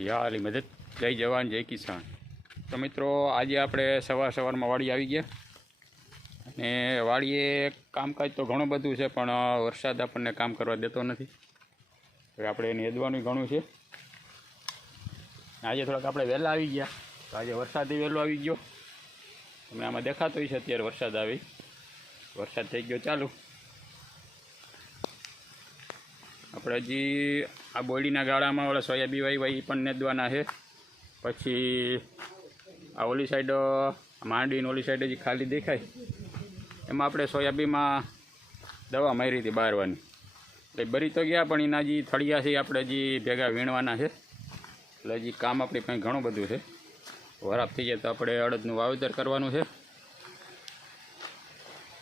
યા અલી મદદ. જય જવાન, જય કિસાન. તો મિત્રો, આજે આપણે સવાર સવારમાં વાડી આવી ગયા. અને વાડીએ કામકાજ તો ઘણું બધું છે, પણ વરસાદ આપણને કામ કરવા દેતો નથી. હવે આપણે એને હેદવાનું ઘણું છે. આજે થોડાક આપણે વહેલા આવી ગયા. તો આજે વરસાદથી વહેલો આવી ગયો. તમે આમાં દેખાતો છે, અત્યારે વરસાદ આવી. વરસાદ થઈ ગયો ચાલુ. આપણે હજી આ બોડીના ગાળામાં ઓલા સોયાબી વાય વાય એ પણ નેદવાના છે. પછી આ ઓલી સાઈડ માંડીને ઓલી સાઈડ હજી ખાલી દેખાય. એમાં આપણે સોયાબીમાં દવા મારી હતી બારવાની. એટલે બરી તો ગયા, પણ એના જે થળિયા છે આપણે હજી ભેગા વીણવાના છે. એટલે હજી કામ આપણી પાસે ઘણું બધું છે. વરાપ થઈ જાય તો આપણે અડદનું વાવેતર કરવાનું છે.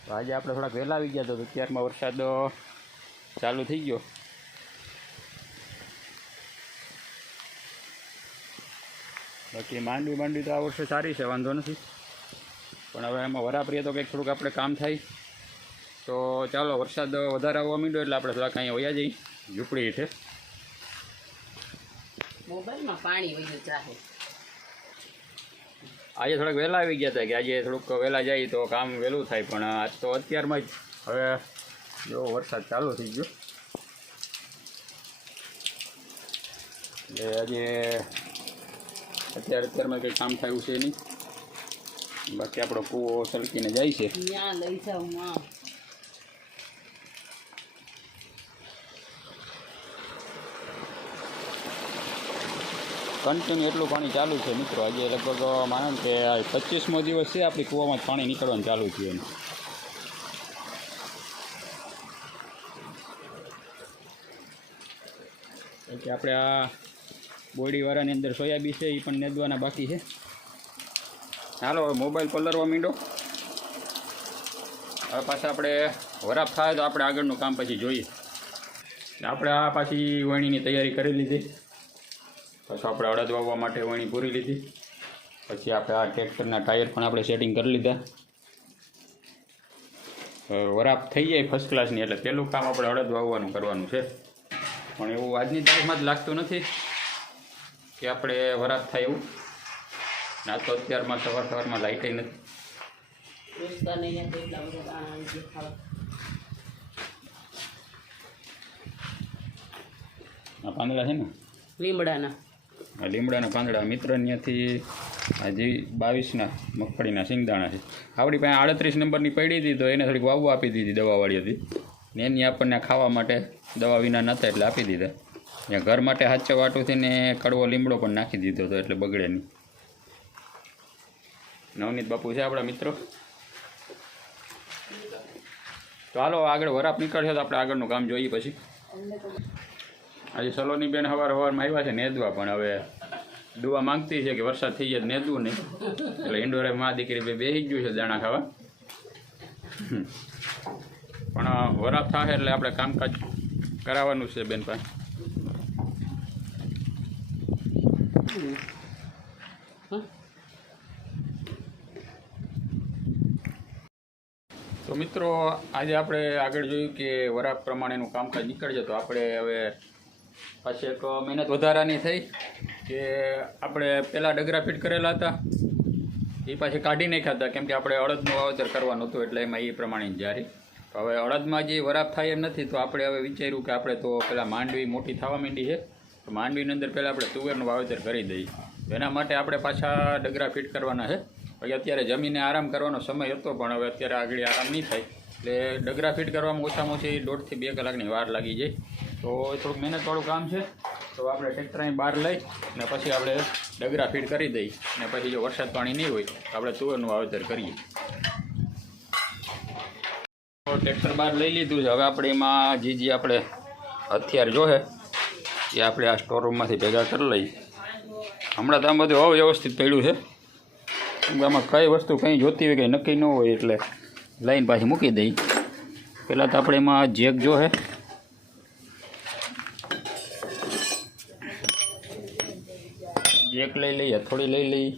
તો આજે આપણે થોડાક વહેલા આવી ગયા તો અત્યારમાં વરસાદ ચાલુ થઈ ગયો. બાકી માંડવી માંડવી તો આ વર્ષે સારી છે વાંધો નથી. પણ હવે એમાં વરાપરીએ તો કંઈક થોડુંક આપણે કામ થાય. તો ચાલો વરસાદ વધારે આવવા માંડ્યો એટલે આપણે થોડાક અહીંયા વયા જઈએ. ઝૂંપડી હેઠે. મોબાઈલમાં પાણી વહ્યું ચાહે આજે થોડાક વહેલા આવી ગયા હતા કે આજે થોડુંક વહેલા જાય તો કામ વહેલું થાય પણ આજ તો અત્યારમાં જ. હવે જો વરસાદ ચાલુ થઈ ગયો. એટલે આજે અત્યારે અત્યારમાં કંઈ કામ થયું છે નહીં. બાકી આપણો કૂવો સલકીને જાય છે. લઈ જાઉં કન્ટિન્યુ એટલું પાણી ચાલુ છે મિત્રો. આજે લગભગ માનો કે પચીસમો દિવસ છે આપણી કૂવામાં પાણી નીકળવાનું ચાલુ છે એનું એટલે આપણે આ બોડીવાળાની અંદર સોયાબી છે, એ પણ નેદવાના બાકી છે. ચાલો હવે મોબાઈલ પલરવા માંડો. હવે પાછા આપણે વરાપ થાય તો આપણે આગળનું કામ પછી જોઈએ. આપણે આ પાછી વણીની તૈયારી કરી લીધી. પછી આપણે અડદ વાવવા માટે વણી પૂરી લીધી. પછી આપણે આ ટ્રેક્ટરના ટાયર પણ આપણે સેટિંગ કરી લીધા. વરાપ થઈ જાય ફર્સ્ટ ક્લાસની એટલે પહેલું કામ આપણે અડદ વાવવાનું કરવાનું છે. પણ એવું આજની તારીખમાં જ લાગતું નથી. કે આપણે વરાત થાય એવું. ના તો અત્યારમાં સવાર સવારમાં લાઇટ નથી. આ પાંદડા છે ને? લીમડાના. આ લીમડાના પાંદડા. મિત્ર ત્યાંથી હજી બાવીસના મગફળીના સિંગદાણા છે. આપણી પાસે આડત્રીસ નંબરની પડી હતી તો એને થોડીક વાવવા આપી દીધી દવાવાળી હતી. ને એની આપણને ખાવા માટે દવા વિના નહોતા એટલે આપી દીધા. ત્યાં ઘર માટે હાચા વાટુથી ને કડવો લીમડો પણ નાખી દીધો હતો એટલે બગડે નહીં. નવનીત બાપુ છે આપણા મિત્રો. તો હાલો, આગળ વરાપ નીકળશે તો આપણે આગળનું કામ જોઈએ પછી. આજે સલોની બેન સવાર સવારમાં આવ્યા છે નેદવા, પણ હવે દુવા માંગતી છે કે વરસાદ થઈ જાય નેદવું નહીં. એટલે ઇન્ડોરે મા દીકરી બે બેસી ગયું છે દાણા ખાવા. પણ વરાપ થાય એટલે આપણે કામકાજ કરાવવાનું છે બેન પાસે. તો મિત્રો, આજે આપણે આગળ જોયું કે વરાપ પ્રમાણેનું કામકાજ નીકળશે તો આપણે હવે પાછી એક મહેનત વધારાની થઈ કે આપણે પહેલાં ડગરા ફીટ કરેલા હતા, એ પાછી કાઢી નાખ્યા હતા, કેમ કે આપણે અડદનું વાવેતર કરવાનું હતું, એટલે એમાં એ પ્રમાણે જારી. તો હવે અડદમાં જે વરાપ થાય એમ નથી, તો આપણે હવે વિચાર્યું કે આપણે તો પહેલાં માંડવી મોટી થવા માંડી છે, તો માંડવીની અંદર પહેલાં આપણે તુવેરનું વાવેતર કરી દઈએ. એના માટે આપણે પાછા ડગરા ફીટ કરવાના છે. પછી અત્યારે જમીને આરામ કરવાનો સમય હતો, પણ હવે અત્યારે આગળ આરામ નહીં થાય. એટલે ડગરા ફિટ કરવામાં ઓછામાં ઓછી દોઢથી બે કલાકની વાર લાગી જાય. તો થોડુંક મહેનતવાળું કામ છે. તો આપણે ટ્રેક્ટર અહીં બહાર લઈ અને પછી આપણે ડગરા ફિટ કરી દઈએ અને પછી જો વરસાદ પાણી નહીં હોય, તો આપણે તુવેરનું વાવેતર કરીએ. તો ટ્રેક્ટર બહાર લઈ લીધું છે. હવે આપણે એમાં જે જે આપણે હથિયાર જોહે, એ આપણે આ સ્ટોરરૂમમાંથી ભેગા કરી લઈએ. હમણાં તો આમ બધું અવ્યવસ્થિત પડ્યું છે. આમાં કઈ વસ્તુ કંઈ જોતી હોય, કંઈ નક્કી ન હોય એટલે લાઈન પાછી મૂકી દઈ. પહેલાં તો આપણે એમાં જેક જો હે. જેક લઈ લઈએ, થોડી લઈ લઈએ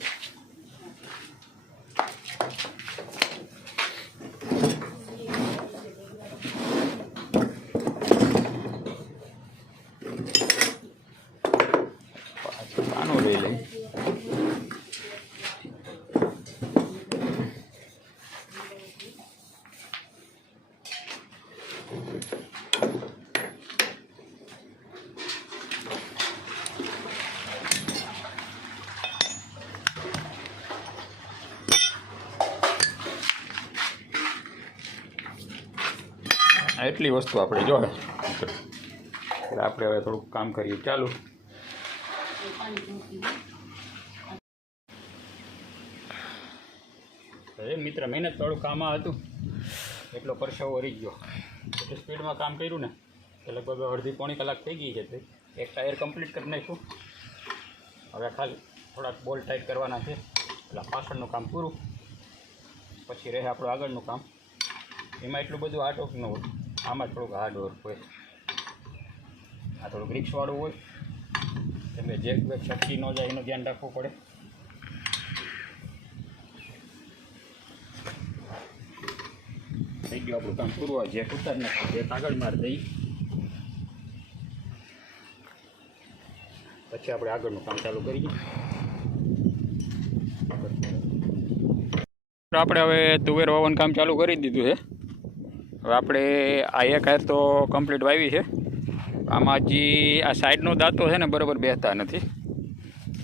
પાનું લઈ લઈ આ એટલી વસ્તુ આપણે જોવે એટલે આપણે હવે થોડુંક કામ કરીએ. ચાલુ. હવે મિત્ર, મહેનત થોડું કામ આ હતું. એટલો પરસેવો રહી ગયો. એટલું સ્પીડમાં કામ કર્યું ને કે લગભગ અડધી પોણી કલાક થઈ ગઈ છે તે એક ટાયર કમ્પ્લીટ કરી નાખ્યું. હવે ખાલી થોડાક બોલ ટાઈટ કરવાના છે. એટલે પાછળનું કામ પૂરું. પછી રહે આપણું આગળનું કામ. એમાં એટલું બધું હાર્ડ વર્ક ન હોય. આમાં થોડુંક હાર્ડ વર્ક હોય. આ થોડુંક રિક્સવાળું હોય. એટલે જે છટકી ન જાય એનું ધ્યાન રાખવું પડે. થઈ ગયું આપણું કામ પૂરું. આ જેક ઉતાર નાખી. જેક આગળ માર દઈ. પછી આપણે આગળનું કામ ચાલુ કરીએ. આપણે હવે તુવેર વાવવાનું કામ ચાલુ કરી દીધું છે. હવે આપણે આ એક હાર તો કમ્પ્લીટ વાવી છે. આમાં હજી આ સાઈડનો દાંતો છે ને બરાબર બેસતા નથી.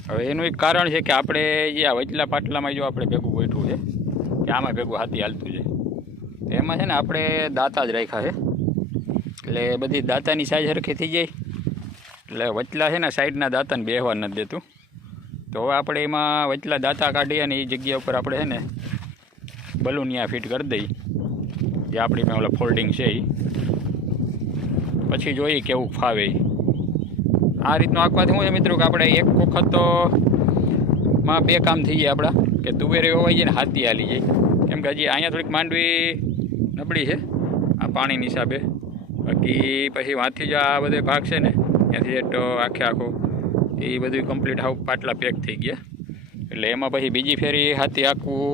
હવે એનું એક કારણ છે કે આપણે જે આ વચલા પાટલામાં જો આપણે ભેગું બેઠું છે, કે આમાં ભેગું હાથી હાલતું છે. તો એમાં છે ને આપણે દાંતા જ રાખ્યા છે. એટલે બધી દાંતાની સાઈઝ સરખી થઈ જાય. એટલે વચલા છે ને સાઈડના દાંતાને બેહવા નથી દેતું. તો હવે આપણે એમાં વચલા દાંતા કાઢીએ અને એ જગ્યા ઉપર આપણે છે ને બલૂનિયા ફિટ કરી દઈ જે આપણી પાસે ઓલા ફોલ્ડિંગ છે એ પછી જોઈએ કેવું ફાવે આ રીતનું આંકવાથી શું છે મિત્રો કે આપણે એક વખત તો માં બે કામ થઈ જાય આપણા, કે તુવેર હોવાઈ જાય ને હાથી હાલી જાય. કેમ કે હજી અહીંયા થોડીક માંડવી નબળી છે, આ પાણીની હિસાબે. બાકી પછી વાંથી જ આ બધો ભાગ છે ને, ત્યાંથી જેટ આખે આખો એ બધું કમ્પ્લીટ હાવ પાટલા પેક થઈ ગયા. એટલે એમાં પછી બીજી ફેરી હાથી આખું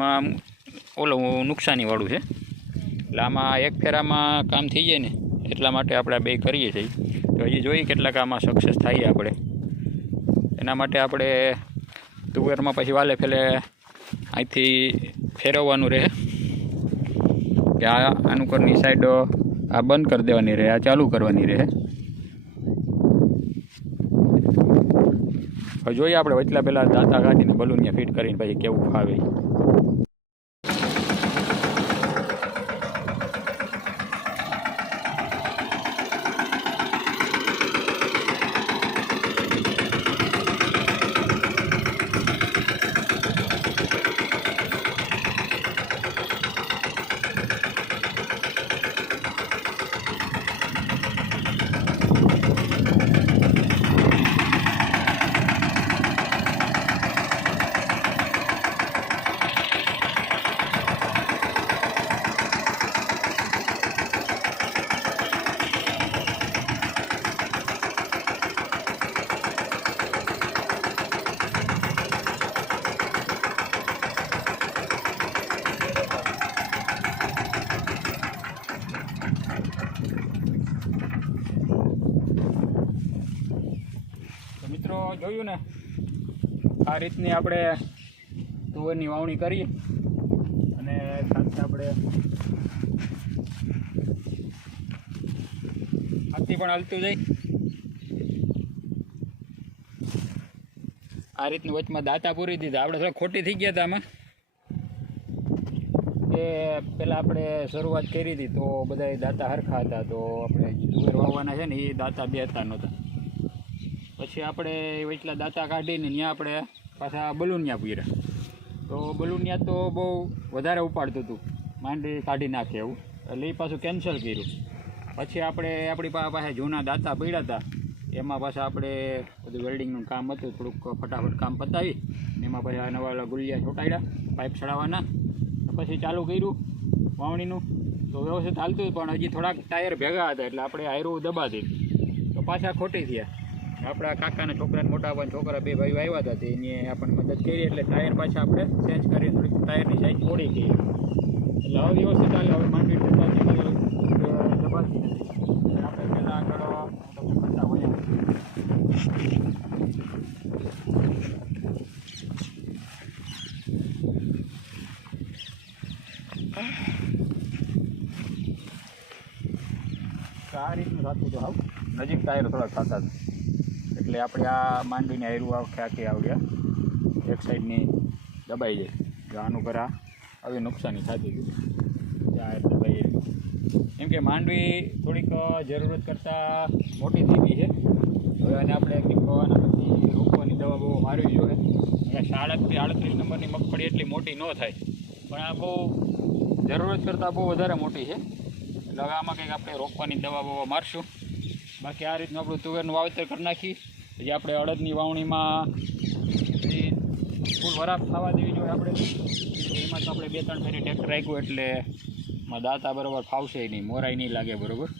માં ઓલું નુકસાનીવાળું છે. એટલે આમાં એક ફેરામાં કામ થઈ જાય ને, એટલા માટે આપણે આ બે કરીએ છીએ. તો હજી જોઈએ કેટલાક આમાં સક્સેસ થાય આપણે. એના માટે આપણે તુવેરમાં પછી વાલે ફેલે અહીંથી ફેરવવાનું રહે. કે આ અનુકરની સાઈડ આ બંધ કરી દેવાની રહે, આ ચાલુ કરવાની રહે. હવે જોઈએ આપણે વચલા પહેલાં દાંતા કાઢીને બલૂનને ફિટ કરીને પછી કેવું ફાવે. જોયું ને, આ રીતની આપણે તુવેરની વાવણી કરીએ. અને સાથે આપણે હાથી પણ હાલતું જાય. આ રીતની વચમાં દાંતા પૂરી દીધા. આપણે થોડા ખોટી થઈ ગયા હતા આમાં. એ પહેલાં આપણે શરૂઆત કરી હતી તો બધા દાંતા હરખા હતા. તો આપણે તુવેર વાવવાના છે ને, એ દાંતા બે હતા નહોતા. પછી આપણે એટલા દાંતા કાઢીને ત્યાં આપણે પાછા બલૂનિયા પીર્યા. તો બલૂનિયા તો બહુ વધારે ઉપાડતું હતું. માંડી કાઢી નાખે એવું. એટલે એ પાછું કેન્સલ કર્યું. પછી આપણે આપણી પાસે જૂના દાંતા પડ્યા હતા. એમાં પાછા આપણે બધું વેલ્ડિંગનું કામ હતું. થોડુંક ફટાફટ કામ પતાવી એમાં પછી નવા ગુલિયા છોટાડ્યા પાઇપ ચડાવવાના. પછી ચાલુ કર્યું વાવણીનું. તો વ્યવસ્થિત હાલતું પણ હજી થોડાક ટાયર ભેગા હતા એટલે આપણે આયરું દબાતી. તો પાછા ખોટી થયા. આપણા કાકાના છોકરાને મોટા પણ છોકરા બે ભાઈઓ આવ્યા હતા તે એને આપણને મદદ કરી એટલે ટાયર પાછા આપણે ચેન્જ કરીને થોડીક ટાયરની સાઈઝ થોડી ગઈ એટલે હવે વ્યવસ્થિત ચાલે હવે માંડવી થતા દબાતી આપણે પહેલાં આગળ તમને રીતનું થતું તો હાવ? નજીક ટાયર થોડાક થતા હતા. એટલે આપણે આ માંડવીને આયરું આખે આખી આવડ્યા એક સાઈડની દબાઈ જાય. તો આનું પર આવી નુકસાની થતી ગયું. ત્યાં દબાઈ એમ કે માંડવી થોડીક જરૂરત કરતાં મોટી થઈ ગઈ છે. હવે અને આપણે આના પછી રોકવાની દવા બહુ મારવી જોઈએ એટલે સાડત્રીસ, આડત્રીસ નંબરની મગફળી એટલી મોટી ન થાય. પણ આ બહુ જરૂરત કરતાં બહુ વધારે મોટી છે. એટલે હવે આમાં કંઈક આપણે રોપવાની દવા બવા મારશું. બાકી આ રીતનું આપણું તુવેરનું વાવેતર કરી નાખી પછી આપણે અડદની વાવણીમાં ફૂલ વરાપ થવા દેવી જોઈએ આપણે. એમાં તો આપણે બે ત્રણ ફેરી ટ્રેક્ટર રાખ્યું એટલે એમાં દાંતા બરાબર ફાવશે નહીં, મોરાઈ નહીં લાગે બરાબર.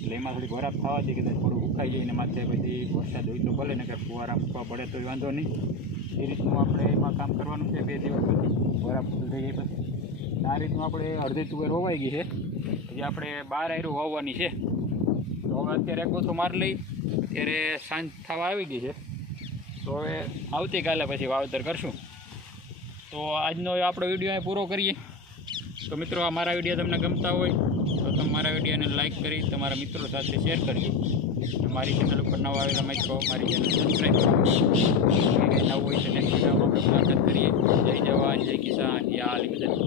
એટલે એમાં થોડી વરાપ થવા દે કે થોડું ઉખાઈ જાય ને માથે પછી વરસાદ હોય તો ભલે ને કે ફુવારા મૂકવા પડે તો વાંધો નહીં. એ રીતનું આપણે એમાં કામ કરવાનું છે બે દિવસ પછી. વરાપ થઈ જાય પછી. આ રીતનું આપણે અડધી તુવેર વવાઈ ગઈ છે. પછી આપણે બાર આયરું વાવવાની છે. તો હવે અત્યારે એક ઓછું માર લઈ. અત્યારે સાંજ થવા આવી ગઈ છે. તો હવે આવતીકાલે પછી વાવેતર કરશું. તો આજનો આપણો વીડિયો અહીં પૂરો કરીએ. તો મિત્રો, આ મારા વીડિયો તમને ગમતા હોય, તો તમે મારા વિડીયોને લાઇક કરી, તમારા મિત્રો સાથે શેર કરજો. મારી ચેનલ ઉપર નવા આવેલા મિત્રો, મારી ચેનલ સબસ્ક્રાઈબ કરો. નવું હોય તો નેક્સ્ટ વીડિયો આપણે કરીએ. જય જવાન, જય કિસાન યા આલી